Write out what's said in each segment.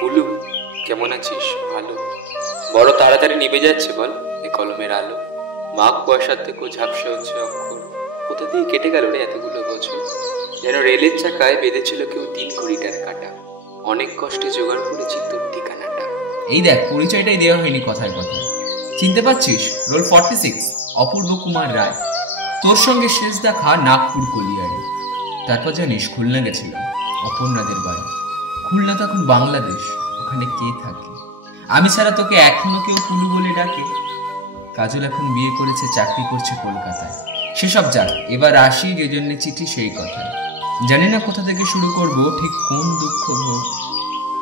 Blue, কেমন আছিস? ভালো। বড় তাড়াতাড়ি নিভে যাচ্ছে বল এ কলমের আলো। মাঘ বর্ষার থেকেও ঝাপসা হচ্ছে অক্ষর। কোথা দিয়ে কেটে গেল রে এতগুলো বছর? যেন রেলের চাকায় বেঁধেছিল কেউ 3 কোটিটার কাটা। অনেক কষ্টে জোগাড় করেছি তোর ঠিকানাটা। এই দেখ, পরিচয়টাই দেওয়া হয়নি কথায় কথায়। চিনতে পারছিস? রোল 46, অপূর্ব কুমার রায়। তোর সঙ্গে শেষ দেখা নাগপুর কলিয়ারে। তারপর জানিস খুলনা গেছিলাম, অপর্ণাদের বাড়ি। খুলনা তো এখন বাংলাদেশ, ওখানে কে থাকে? আমি ছাড়া তোকে এখনো কেউ পুলু বলে ডাকে? কাজল এখন বিয়ে করেছে, চাকরি করছে কলকাতায়। সেসব যাক, এবার আসি যে জন্য চিঠি সেই কথায়। জানি না কোথা থেকে শুরু করব, ঠিক কোন দুঃখ ভোগ।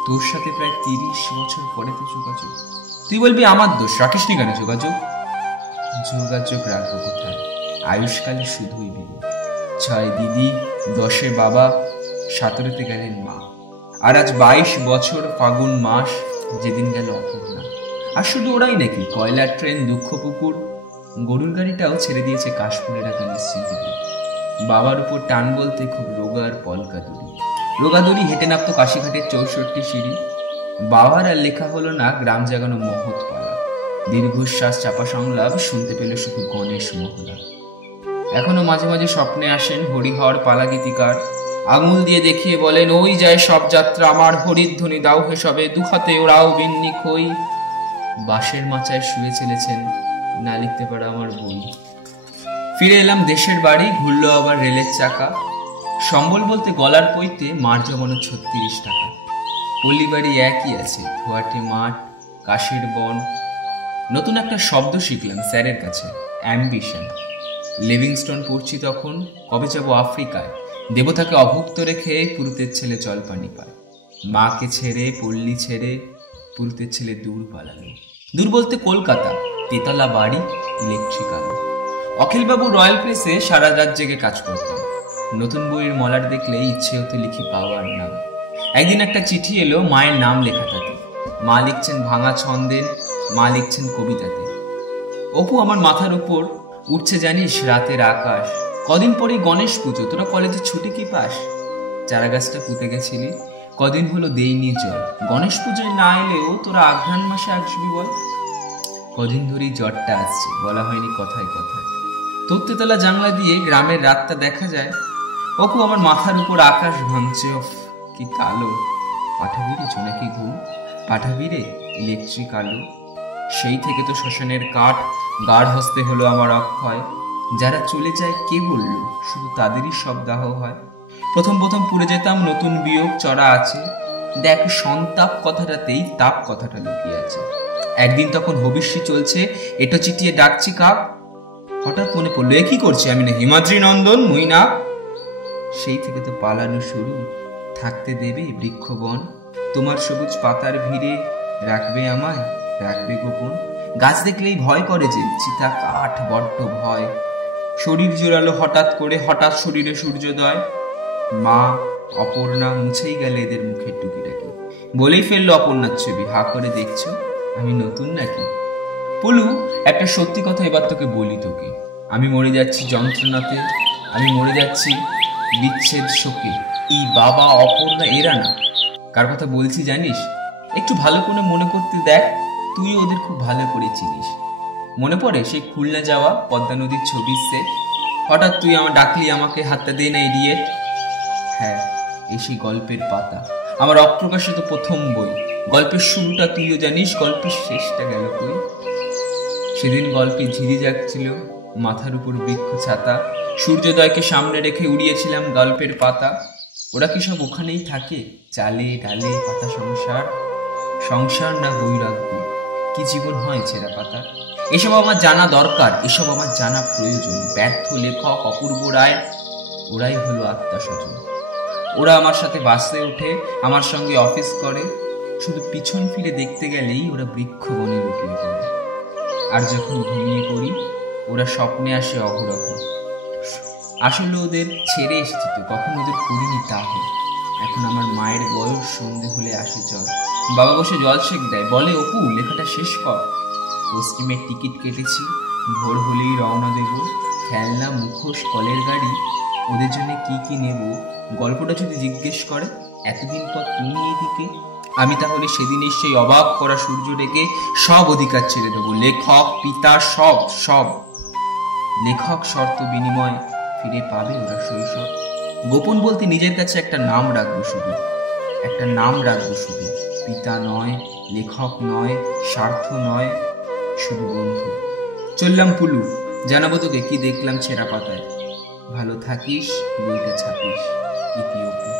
তোর সাথে প্রায় 30 বছর পরে তো যোগাযোগ। তুই বলবি আমার দোষ, রাখিসনি কেন যোগাযোগ? যোগাযোগ রাখবো কোথায়? আয়ুষ্কালে শুধুই বিয়ে। 6 দিদি, 10 বাবা, 17তে গেলেন মা। আর আজ 22 বছর ফাগুন মাস, যেদিন গেল অপর্ণা। আর শুধু ওরাই নাকি, কয়লার ট্রেন, দুঃখ পুকুর, গরুর গাড়িটাও ছেড়ে দিয়েছে কাশফুলের একটা নিশ্চিন্তি। বাবার উপর টান বলতে খুব রোগার পলকা দড়ি। রোগা দড়ি হেঁটে নামতো কাশীঘাটের 64 সিঁড়ি। বাবার আর লেখা হলো না গ্রাম জাগানো মহৎ পালা। দীর্ঘশ্বাস চাপা সংলাপ শুনতে পেল শুধু গণেশ মহলা। এখনো মাঝে মাঝে স্বপ্নে আসেন হরিহর পালা গীতিকার। আঙুল দিয়ে দেখিয়ে বলেন, ওই যায় সব যাত্রা আমার, হরিধ্বনি দাও হে সবে, দুহাতে ওরাও বিন্নি খই। বাঁশের মাচায় শুয়ে চলেছেন, না লিখতে পারা আমার বই। ফিরে এলাম দেশের বাড়ি, ঘুরলো আবার রেলের চাকা। সম্বল বলতে গলার পইতে মার জমানো 36 টাকা। পল্লী বাড়ি একই আছে, ধোয়াটে মাঠ, কাশের বন। নতুন একটা শব্দ শিখলাম স্যারের কাছে, অ্যাম্বিশন। লিভিংস্টোন পড়ছি তখন, কবে যাব আফ্রিকায়। দেবতাকে অভুক্ত রেখে পুরুতের ছেলে জলপানি পায়। মাকে ছেড়ে, পল্লী ছেড়ে, পুরুতের ছেলে দূর পালালো। দূর বলতে কলকাতা, তেতলা বাড়ি, ইলেকট্রিক আলো। অখিলবাবু রয়্যাল প্রেসে সারা রাত জেগে কাজ করতাম। নতুন বইয়ের মলার দেখলে ইচ্ছে হতে লিখি পাওয়ার নাম। একদিন একটা চিঠি এলো, মায়ের নাম লেখা থাকে। মা লিখছেন ভাঙা ছন্দের, মা লিখছেন কবিতাতে। অপু, আমার মাথার উপর উঠছে জানিস রাতের আকাশ। কদিন পরে গণেশ পুজো, তোরা কলেজে ছুটি কি পাস? চারা গাছটা পুঁতে গেছিলি, কদিন হলো দেইনি জল। গণেশ পুজোয় না এলেও তোরা আঘ্রাণ মাসে আসবি বল। কদিন ধরেই জ্বরটা আসছে, বলা হয়নি কথায় কথায়। তোর তেতলা জানলা দিয়ে গ্রামের রাতটা দেখা যায়। অপু, আমার মাথার উপর আকাশ ভাঙছে, কি কালো। পাঠাবিরে জোনাকি ঘুম, পাঠাবিরে ইলেকট্রিক আলো। সেই থেকে তো শ্মশানের কাঠ, গাঢ় হস্তে হলো আমার অক্ষয়। যারা চলে যায় কে বলল, শুধু তাদেরই সব দাহ হয়। প্রথম প্রথম পুড়ে যেতাম, নতুন বিয়োগ চড়া আছে। দেখ, সন্তাপ কথাটাতেই তাপ কথাটা লুকিয়ে আছে। একদিন তখন হবিষ্যি চলছে, এটো চিটিয়ে ডাকছি কাক। হঠাৎ মনে পড়লো, এ কি করছে আমি না হিমাদ্রি নন্দন মইনা? সেই থেকে তো পালানো শুরু। থাকতে দেবে বৃক্ষবন, তোমার সবুজ পাতার ভিড়ে রাখবে আমায়, রাখবে গোপন। গাছ দেখলেই ভয় করে যে, চিতা কাঠ বড্ড ভয়। শরীর জোরালো হঠাৎ করে, হঠাৎ শরীরে সূর্যোদয়। মা, অপর্ণা মুছেই গেলে এদের মুখের টুকিটাকি। বলেই ফেললো অপর্ণার ছবি, হা করে দেখছো আমি নতুন নাকি? পুলু, একটা সত্যি কথা এবার তোকে বলি তোকে। আমি মরে যাচ্ছি যন্ত্রণাতে, আমি মরে যাচ্ছি বিচ্ছেদ শোকে। এই বাবা, অপর্ণা, এরা না। কার কথা বলছি জানিস? একটু ভালো করে মনে করতে দেখ, তুই ওদের খুব ভালো করে চিনিস। মনে পড়ে সেই খুলনা যাওয়া পদ্মা নদীর ছবির সেট? হঠাৎ তুই আমার ডাকলি, আমাকে হাতটা দে না ইডিয়েট। হ্যাঁ, এই সেই গল্পের পাতা, আমার অপ্রকাশিত প্রথম বই। গল্পের শুরুটা তুইও জানিস, গল্পের শেষটা গেল কই? সেদিন গল্পে ঝিরি যাচ্ছিল, মাথার উপর বৃক্ষ ছাতা। সূর্যোদয়কে সামনে রেখে উড়িয়েছিলাম গল্পের পাতা। ওরা কি সব ওখানেই থাকে, চালে ডালে পাতা সংসার? সংসার না বৈরাগ্য, কি জীবন হয় ছেঁড়া পাতা? এসব আমার জানা দরকার, এসব আমার জানা প্রয়োজন। ব্যর্থ লেখক অপূর্ব রায়, ওরাই হলো আত্মা স্বজন। ওরা আমার সাথে বাসে ওঠে, আমার সঙ্গে অফিস করে। শুধু পিছন ফিরে দেখতে গেলেই ওরা বৃক্ষ বনে লুকিয়ে পড়ে। আর যখন ঘুমিয়ে পড়ি, ওরা স্বপ্নে আসে অহরহ। আসলে ওদের ছেড়ে এসেছি তো, কখন ওদের করিনি তা হোক। এখন আমার মায়ের বয়স, সন্ধে হলে আসে জ্বর। বাবা বসে জল সেক দেয়, বলে, অপু লেখাটা শেষ কর। পশ্চিমের টিকিট কেটেছি, ভোর হলেই রওনা দেব। খেলনা, মুখোশ, কলের গাড়ি, ওদের জন্য কি কি নেব। গল্পটা যদি জিজ্ঞেস করে, এতদিন পর তুমি এদিকে, আমি তাহলে সেদিনের সেই অবাক করা সূর্য ডেকে সব অধিকার ছেড়ে দেবো, লেখক, পিতা, সব সব। লেখক শর্ত বিনিময় ফিরে পাবে ওরা শৈশব। গোপন বলতে নিজের কাছে একটা নাম রাখবো শুধু, একটা নাম রাখবো শুধু। পিতা নয়, লেখক নয়, স্বার্থ নয়, শুধু বন্ধু। চললাম পুলু, জানাবো তোকে কি দেখলাম ছেঁড়া পাতায়। ভালো থাকিস, বইটা ছাপিস। ইতি অপু।